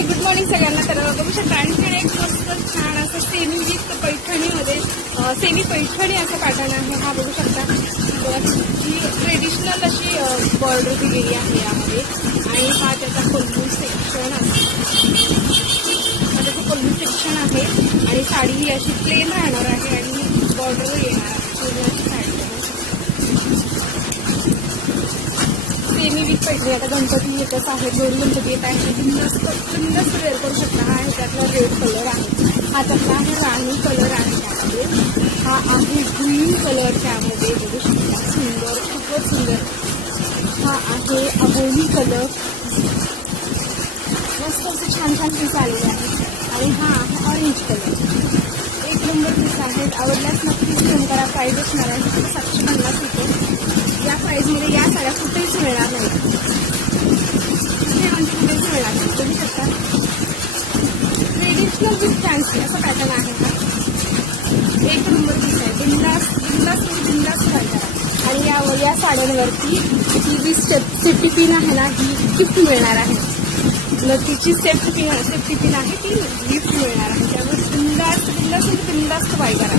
हाय, good morning सगळ्यांना. तर बघू शकता आणखी एक मस्त छान असं सेमी विथ पैठणीमध्ये सेमी पैठणी असं पॅटर्न आहे. हा बघू शकता ही ट्रेडिशनल अशी बॉर्डर दिलेली आहे यामध्ये. आणि हा त्याचा पल्लू सेक्शन आहे. हा त्याचा पल्लू सेक्शन आहे आणि साडी ही अशी प्लेन राहणार आहे आणि बॉर्डर येणार आहे पूर्ण साडी. Semi with Paithani. आता गणपती येतच आहे, दोन गणपती येत आहे. बिंदास्त वेअर करू शकता. हा आहे त्यातला रेड कलर आहे, हा त्यातला आहे राणी कलर आहे त्यामध्ये. हा आहे ग्रीन कलर त्यामध्ये बघू शकता. सुंदर, खूपच सुंदर. हा आहे अबोली कलर. मस्त असे छान छान पीस आलेले आहेत. आणि हा आहे ऑरेंज कलर. एक नंबर पीस आहेत. आवडल्यास नक्कीच फोन करा. प्राईज असणार आहे फक्त 750 रुपये. या प्राईजमध्ये या साड्या कुठेच मिळणार नाही, म्हणजे कुठेच मिळणार नाही. बघू शकता ट्रेडिशनल विथ फॅन्सी असं पॅटर्न आहे हा. एक नंबर पीस आहे. बिंदास ट्राय करा. आणि या साड्यांवरती ही जी सेफ्टी पिन आहे ना, ही गिफ्ट मिळणार आहे. तिची सेफ्टी पिन आहे ती गिफ्ट मिळणार आहे. त्यामुळे बिंदास्त बाय करा.